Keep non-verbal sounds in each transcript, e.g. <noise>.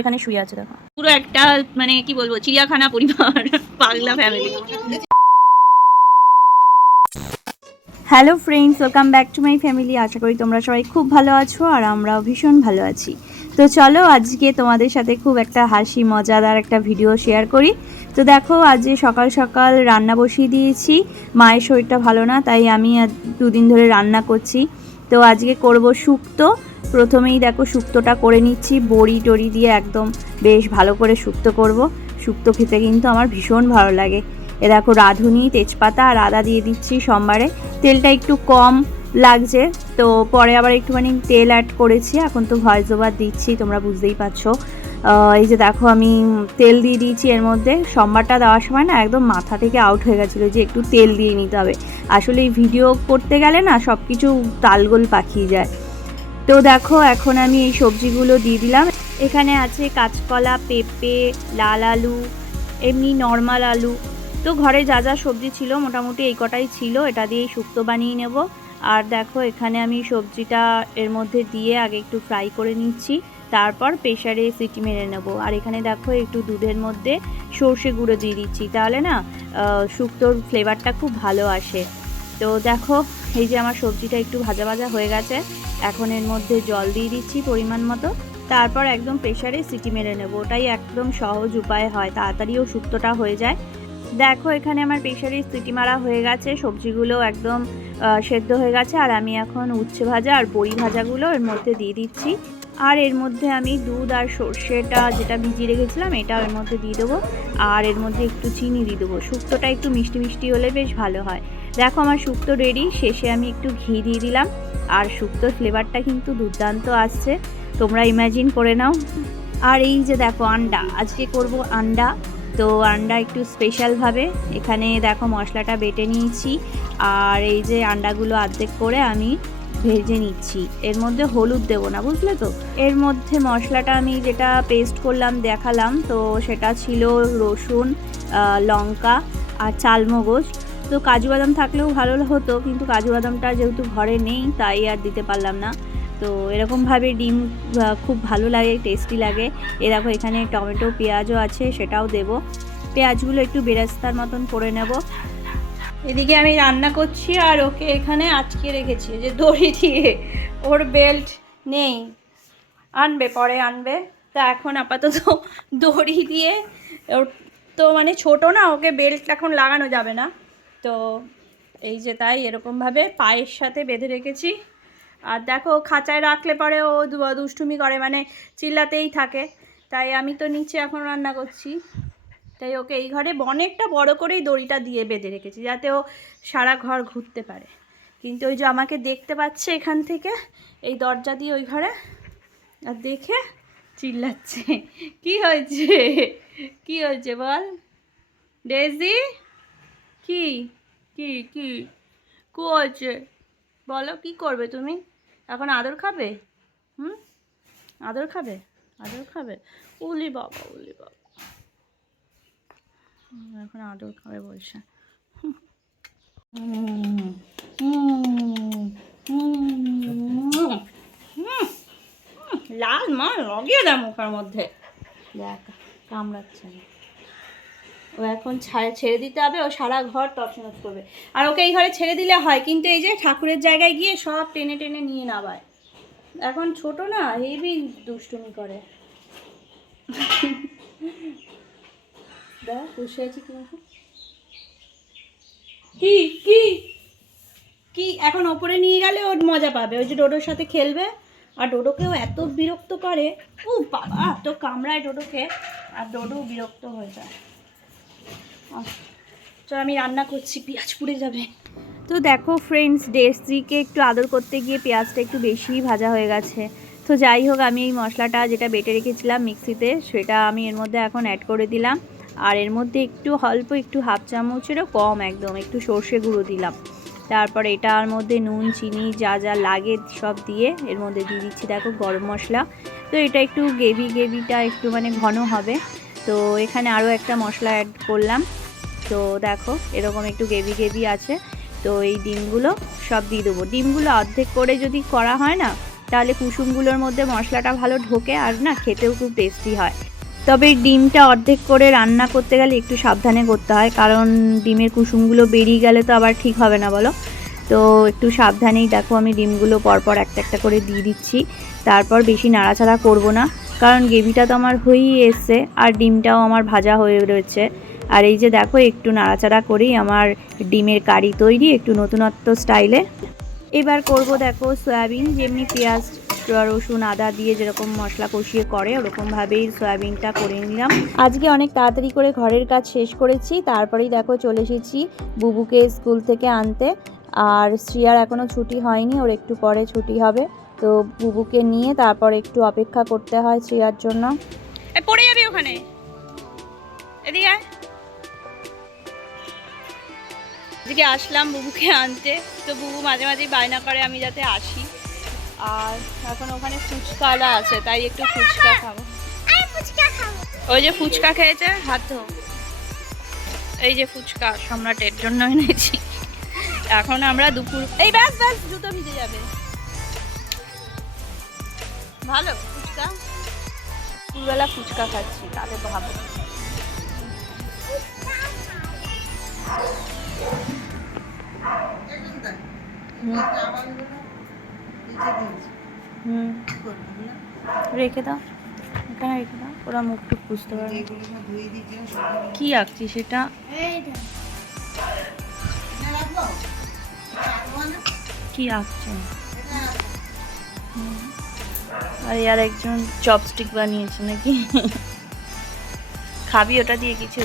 এখানে শুয়ে দেখো। পুরো একটা মানে কি বলব, চিড়িয়াখানা পরিবার hello friends welcome back to my family আশা করি তোমরা সবাই খুব ভালো আছো, আর আমরাও ভীষণ ভালো আছি। তো চলো আজকে তোমাদের সাথে খুব একটা হাসি, মজাদার একটা ভিডিও শেয়ার করি। তো দেখো আজকে সকাল সকাল রান্না বসিয়ে দিয়েছি। মায়ের শরীরটা ভালো না, তাই আমি দুদিন ধরে রান্না করছি। তো আজকে করব শুক্তো। প্রথমেই দেখো শুক্তোটা করে নিচ্ছি, বড়ি টড়ি দিয়ে একদম বেশ ভালো করে শুক্তো করব। শুক্তো খেতে কিন্তু আমার ভীষণ ভালো লাগে। এ দেখো, রাঁধুনি, তেজপাতা আর আদা দিয়ে দিচ্ছি সোমবারে। তেলটা একটু কম লাগছে। তো পরে আবার একটুখানি তেল অ্যাড করেছি। এখন তো ভয়েস ওভার দিচ্ছি, তোমরা বুঝতেই পারছ। এই যে দেখো আমি তেল দিয়ে দিয়েছি এর মধ্যে। সোমবারটা দেওয়ার সময় না একদম মাথা থেকে আউট হয়ে গেছিল যে একটু তেল দিয়ে নিতে হবে। আসলে এই ভিডিও করতে গেলে না সব কিছু তালগোল পাকিয়ে যায়। তো দেখো এখন আমি এই সবজিগুলো দিয়ে দিলাম। এখানে আছে কাঁচকলা, পেঁপে, লাল আলু, এমনি নর্মাল আলু। তো ঘরে যা যা সবজি ছিল মোটামুটি এই কটাই ছিল। এটা দিয়েই শুক্তো বানিয়ে নেব। আর দেখো, এখানে আমি সবজিটা এর মধ্যে দিয়ে আগে একটু ফ্রাই করে নিচ্ছি, তারপর প্রেশারে সিটি মেরে নেব। আর এখানে দেখো, একটু দুধের মধ্যে সর্ষে গুঁড়ো দিয়ে দিচ্ছি, তাহলে না শুক্তোর ফ্লেভারটা খুব ভালো আসে। তো দেখো, এই যে আমার সবজিটা একটু ভাজা ভাজা হয়ে গেছে, এখন এর মধ্যে জল দিয়ে দিচ্ছি পরিমাণ মতো, তারপর একদম প্রেশারে সিটি মেরে নেব। ওটাই একদম সহজ উপায় হয়, তাড়াতাড়িও শুক্তোটা হয়ে যায়। দেখো, এখানে আমার প্রেশারে সিটি মারা হয়ে গেছে, সবজিগুলো একদম সেদ্ধ হয়ে গেছে, আর আমি এখন উচ্ছে ভাজা আর বড়ি ভাজাগুলো এর মধ্যে দিয়ে দিচ্ছি। আর এর মধ্যে আমি দুধ আর সর্ষেটা যেটা ভিজিয়ে রেখেছিলাম, এটা এর মধ্যে দিয়ে দেবো। আর এর মধ্যে একটু চিনি দিয়ে দেবো। শুক্তোটা একটু মিষ্টি মিষ্টি হলে বেশ ভালো হয়। দেখো, আমার শুক্তো রেডি শেষে আমি একটু ঘি দিয়ে দিলাম। আর শুক্তোর ফ্লেভারটা কিন্তু দুর্দান্ত আসছে। তোমরা ইমাজিন করে নাও। আর এই যে দেখো, আন্ডা। আজকে করব আন্ডা। তো আন্ডা একটু স্পেশালভাবে এখানে দেখো মশলাটা বেটে নিয়েছি। আর এই যে আন্ডাগুলো অর্ধেক করে আমি ভেজে নিচ্ছি। এর মধ্যে হলুদ দেবো না, বুঝলে তো? এর মধ্যে মশলাটা আমি যেটা পেস্ট করলাম, দেখালাম, তো সেটা ছিল রসুন লঙ্কা আর চালমগজ। তো কাজু বাদাম থাকলেও ভালো হতো, কিন্তু কাজু বাদামটা যেহেতু ঘরে নেই, তাই আর দিতে পারলাম না। তো এরকমভাবে ডিম খুব ভালো লাগে টেস্টি লাগে। এ দেখো এখানে টমেটো, পেঁয়াজও আছে, সেটাও দেব। পেঁয়াজগুলো একটু বেরাস্তার মতন করে নেব। এদিকে আমি রান্না করছি আর ওকে এখানে আটকে রেখেছি। যে দড়ি দিয়ে ওর বেল্ট নেই। আনবে, পরে আনবে। তা এখন আপাতত দড়ি দিয়ে ওর তো মানে ছোট না, ওকে বেল্ট এখন লাগানো যাবে না। তো এই যে তাই এরকমভাবে পায়ের সাথে বেঁধে রেখেছি। আর দেখো, খাঁচায় রাখলে পরে ও দুষ্টুমি করে মানে চিল্লাতেই থাকে। তাই আমি তো নিচে এখন রান্না করছি। তাই ওকে এই ঘরে অনেকটা বড় করেই দড়িটা দিয়ে বেঁধে রেখেছি, যাতে ও সারা ঘর ঘুরতে পারে। কিন্তু ওই যে আমাকে দেখতে পাচ্ছে এখান থেকে, এই দরজা দিয়ে ওই ঘরে, আর দেখে চিল্লাচ্ছে। কি হয়েছে? কি হয়েছে বল? ডেজি? কি? কি? কি? কু হয়েছে? বলো, কি করবে তুমি? এখন আদর খাবে? হুম? আদর খাবে? আদর খাবে? উলি বাবা উলি বাবা। এখন আদর খাবে বলছে। লাল মা লাগিয়ে দেয় মুখের মধ্যে। দেখ, কামড়াচ্ছে না। ও এখন ছাড় দিতে হবে, ও সারা ঘর তছনছ করবে। আর ওকে এই ঘরে ছেড়ে দিলে হয়, কিন্তু এই যে ঠাকুরের জায়গায় গিয়ে সব টেনে টেনে নিয়ে নাবায় এখন ছোট না, হেভি দুষ্টুমি করে। দেখ বসে আছি কি কি কি? এখন ওপরে নিয়ে গেলে ওর মজা পাবে। ওই যে ডোডোর সাথে খেলবে, আর ডোডোকেও এত বিরক্ত করে। ও বাবা তো কামড়ায় ডোডোকে, আর ডোডো বিরক্ত হয়ে যায়। চল, আমি রান্না করছি, পেঁয়াজ পুড়ে যাবে। তো দেখো ফ্রেন্ডস ডেসিকে একটু আদর করতে গিয়ে পেঁয়াজটা একটু বেশিই ভাজা হয়ে গেছে। তো যাই হোক, আমি এই মশলাটা যেটা বেটে রেখেছিলাম মিক্সিতে, সেটা আমি এর মধ্যে এখন অ্যাড করে দিলাম। আর এর মধ্যে একটু, অল্প একটু হাফ চামচেরও কম একদম, একটু সর্ষে গুঁড়ো দিলাম। তারপর এটার মধ্যে নুন, চিনি, যা যা লাগে সব দিয়ে এর মধ্যে দিয়ে দিচ্ছি, দেখো গরম মশলা। তো এটা একটু গেভি গেভিটা একটু মানে ঘন হবে। তো এখানে আরও একটা মশলা অ্যাড করলাম। তো দেখো, এরকম একটু গ্রেভি গ্রেভি আছে। তো এই ডিমগুলো সব দিয়ে দেবো। ডিমগুলো অর্ধেক করে যদি করা হয় না, তাহলে কুসুমগুলোর মধ্যে মশলাটা ভালো ঢোকে আর না খেতেও খুব টেস্টি হয়। তবে ডিমটা অর্ধেক করে রান্না করতে গেলে একটু সাবধানে করতে হয়, কারণ ডিমের কুসুমগুলো বেরিয়ে গেলে তো আবার ঠিক হবে না, বলো। তো একটু সাবধানেই দেখো, আমি ডিমগুলো পরপর একটা একটা করে দিয়ে দিচ্ছি। তারপর বেশি নাড়াচাড়া করব না, কারণ গ্রেভিটা তো আমার হয়েই এসছে, আর ডিমটাও আমার ভাজা হয়ে রয়েছে। আর এই যে দেখো, একটু নাড়াচাড়া করেই আমার ডিমের কারি তৈরি, একটু নতুনত্ব স্টাইলে। এবার করব দেখো সয়াবিন, যেমনি পেঁয়াজ, রসুন, আদা দিয়ে যেরকম মশলা কষিয়ে করে, ওরকমভাবেই সয়াবিনটা করে নিলাম। আজকে অনেক তাড়াতাড়ি করে ঘরের কাজ শেষ করেছি, তারপরেই দেখো চলে এসেছি বুবুকে স্কুল থেকে আনতে। আর শ্রিয়ার এখনও ছুটি হয়নি, ওর একটু পরে ছুটি হবে। তো বুবুকে নিয়ে তারপর একটু অপেক্ষা করতে হয় শ্রিয়ার জন্য। পড়ে যাবি ওখানে? এদিকে এদিকে আসলাম বুবুকে আনতে। তো বুবু মাঝে মাঝে বায়না করে আমি যাতে আসি। আর এখন ওখানে ফুচকালা আছে, তাই একটু ফুচকা খাব। ওই যে ফুচকা খেয়েছে, হাত এই যে ফুচকা সম্রাটের জন্য এনেছি। এখন আমরা দুপুর এই ব্যাস ব্যাস, জুতো ভিজে যাবে। ভালো, ফুচকা? দুপুরবেলা ফুচকা খাচ্ছি, তাহলে ভাবো। রেখে দাও। এখানে রেখে দাও। ওরা মুখ টুক বুঝতে পারবে। কি আঁকছি সেটা? কি আঁকছেন। আর আর একজন চপস্টিক বানিয়েছে নাকি? খাবি ওটা দিয়ে কিছু?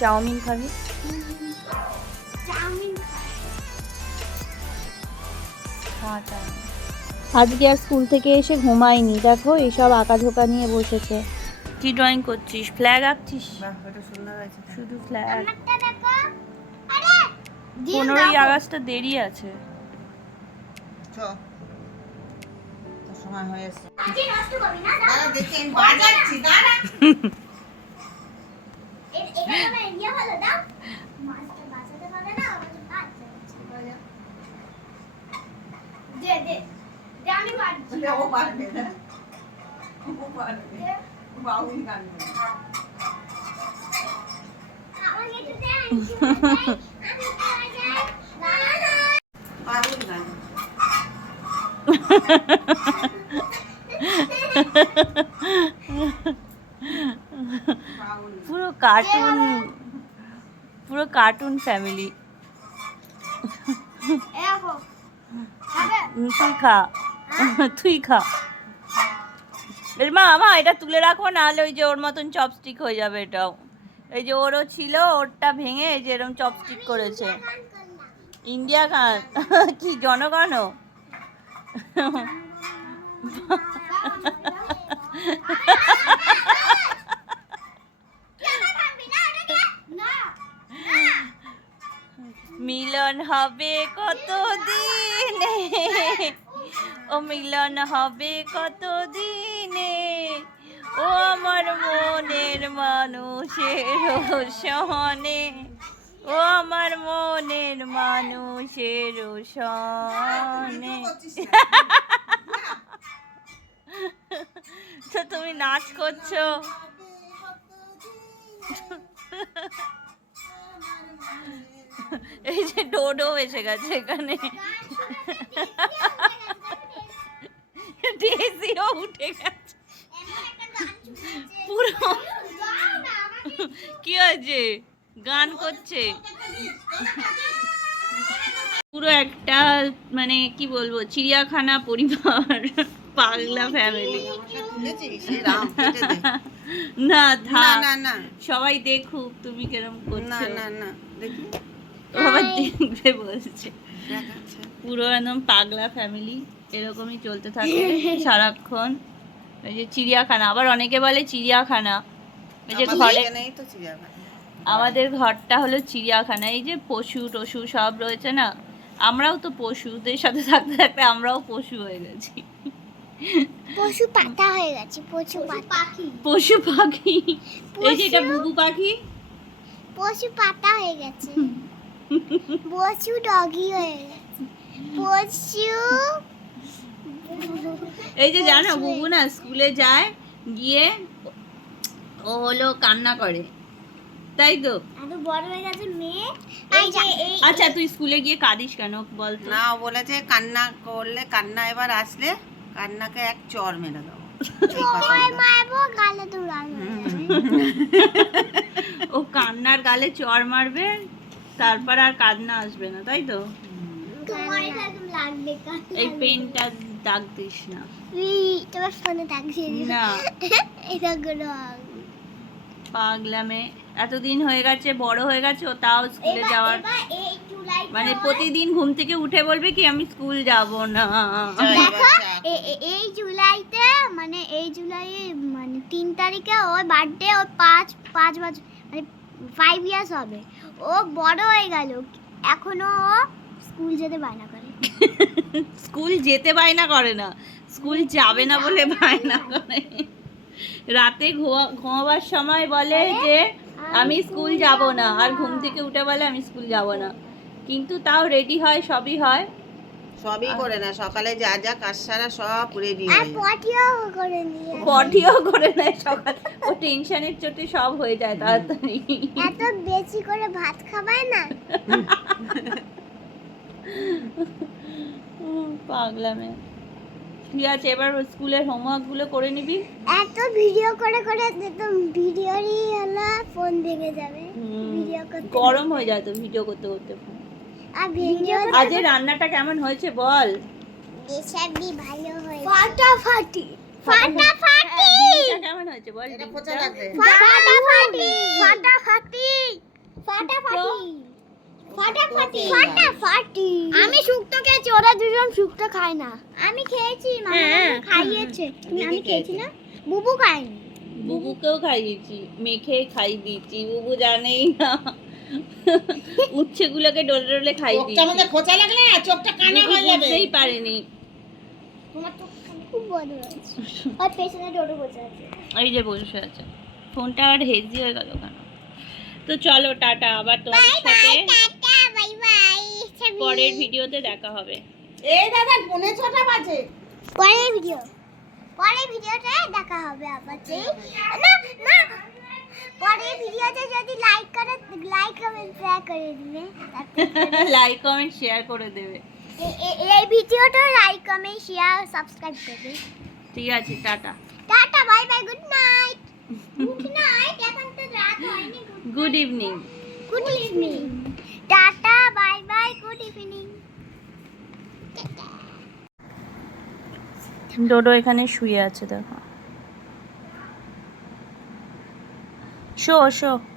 চাউমিন খাবি? আজকে আর স্কুল থেকে এসে ঘুমায়নি। দেখো এইসব আঁকাঝোঁকা নিয়ে বসেছে। কি ড্রয়িং করছিস? ফ্ল্যাগ আঁকছিস? শুধু ফ্ল্যাগ পনেরোই আগস্টটা দেরি আছে। হয়ে বাজাচ্ছি দাঁড়া ও পারবে না। ও পারবে। বাউল গান বাউল গান। পুরো কার্টুন পুরো কার্টুন ফ্যামিলি তুই খা। <laughs> তুই খা। এর মা মা, এটা তুলে রাখো না হলে ওই যে ওর মতন চপস্টিক হয়ে যাবে এটাও। এই যে ওরও ছিল, ওরটা ভেঙে যে এরকম চপস্টিক করেছে। ইন্ডিয়া গান <laughs> কি জনগণ <laughs> মিলন হবে কত দিনে ও মিলন হবে কত দিনে ও আমার মনের মানুষের সনে ও আমার মনের মানুষের সনে তো তুমি নাচ করছ? এই যে ডোডো এসে গেছে এখানে। ডেজিও উঠে গেছে পুরো কি হয়েছে? গান করছে। পুরো একটা মানে কি বলব চিড়িয়াখানা পরিবার পাগলা ফ্যামিলি। না না না সবাই দেখুক তুমি কিরম না না না দেখি। আবার দেখবে বলছে। পুরো একদম পাগলা ফ্যামিলি এরকমই চলতে থাকে। <laughs> সারাক্ষণ। এই যে চিড়িয়াখানা আবার অনেকে বলে চিড়িয়াখানা। এই যে আমাদের ঘরে আমাদের ঘরটা হলো চিড়িয়াখানা। এই যে পশু টশু সব রয়েছে না আমরাও তো পশুদের সাথে থাকতে থাকতে আমরাও পশু হয়ে গেছি। পশু পাতা হয়ে গেছে পশু পাখি। পশু পাখি। এই যে এটা বুবু পাখি? পশু পাতা হয়ে গেছে। <laughs> পশু ডগি হয়ে পশু এই যে জানো বুবু না স্কুলে যায় গিয়ে ও হলো কান্না করে। তাই তো? বড় হয়ে গেছে মেয়ে। এই যে আচ্ছা তুই স্কুলে গিয়ে কাঁদিস কেন বল তো। না ও বলেছে কান্না করলে কান্না এবার আসলে কান্নাকে এক চর মেরে দেবো। ও কান্নার গালে চড় মারবে? তারপর আর কান্না আসবে না তাই তো? এই পেনটা দাগ দিস না। তোমার ফোনে থাকছে না। <laughs> এটা গুলো পাগলামে। এতদিন হয়ে গেছে বড় হয়ে গেছে তাও স্কুলে যাওয়ার মানে প্রতিদিন ঘুম থেকে উঠে বলবে কি আমি স্কুল যাব না। এই জুলাইতে মানে এই জুলাই মানে তিন তারিখে ওর বার্থডে ওর পাঁচ পাঁচ বছর মানে ফাইভ ইয়ার্স হবে। ও বড় হয়ে গেল। এখনও স্কুল যেতে বায়না করে। <laughs> স্কুল যেতে বায়না করে না। স্কুল যাবে না বলে বায়না করে। রাতে ঘুমা- ঘুমাবার সময় বলে যে আমি স্কুল যাব না। আর ঘুম থেকে উঠে বলে আমি স্কুল যাব না। কিন্তু তাও রেডি হয় সবই হয়। সবই করে না সকালে যা যা কাজ সারা সব রেডি আর পটিও করে নিয়ে পটিও করে নেয় সকাল। ও টেনশনের চোটে সব হয়ে যায় তাড়াতাড়ি। এত বেশি করে ভাত খাবায় না? পাগলামে। ঠিক আছে? এবার স্কুলের হোমওয়ার্কগুলো করে নিবি? এত ভিডিও করে করে একদম ভিডিওরই হলো ফোন ভেঙে যাবে। ভিডিও করতে গরম হয়ে যায় তো ভিডিও করতে করতে ভিডিও আজকে রান্নাটা কেমন হয়েছে বল? বেশাবি ভালো হয় ফাটাফাটি। ফাটাফাটি। ডিমটা কেমন হয়েছে বল এটা ডিমটা? লাগবে। ফাটাফাটি। ফাটাফাটি। ফাটাফাটি। ফাটাফাটি। ফাটাফাটি। আমি শুক্তো খেয়েছি ওরা দুজন শুক্তো খায় না। আমি খেয়েছি মামা হ্যাঁ। খাইয়েছে। তুমি আমি খেয়েছি না? বুবু খায়নি। বুবুকেও খাইয়েছি মেখে খাই দিয়েছি বুবু জানেই না। <laughs> উচ্ছেগুলোকে ডলে ডলে খাই দিয়েছি। খোঁচা লাগলে না চোখটা বুবু বুঝতেই পারেনি। তোমার তো খুব বড় আছে আর পেছনে ডোডো বসে আছে। এই যে বসে আছে। ফোনটা আর হেজি হয়ে গেল কেন? তো চলো টাটা। আবার তোমাদের সাথে টাটা বাই বাই পরের ভিডিওতে দেখা হবে। এই দাদা পৌনে ছটা বাজে। পরের ভিডিও। পরের ভিডিওতে দেখা হবে আবার না না পরের ভিডিওতে যদি লাইক করে লাইক কমেন্ট শেয়ার করে দিবে। লাইক কমেন্ট শেয়ার করে দেবে। এই ভিডিওটা লাইক কমেন্ট শেয়ার সাবস্ক্রাইব করবে। ঠিক আছে tata. Tata bye bye good night good night এখন তো রাত হয়নি good evening good evening tata bye bye good evening Dodo এখানে শুয়ে আছে দেখো। Sure, sure.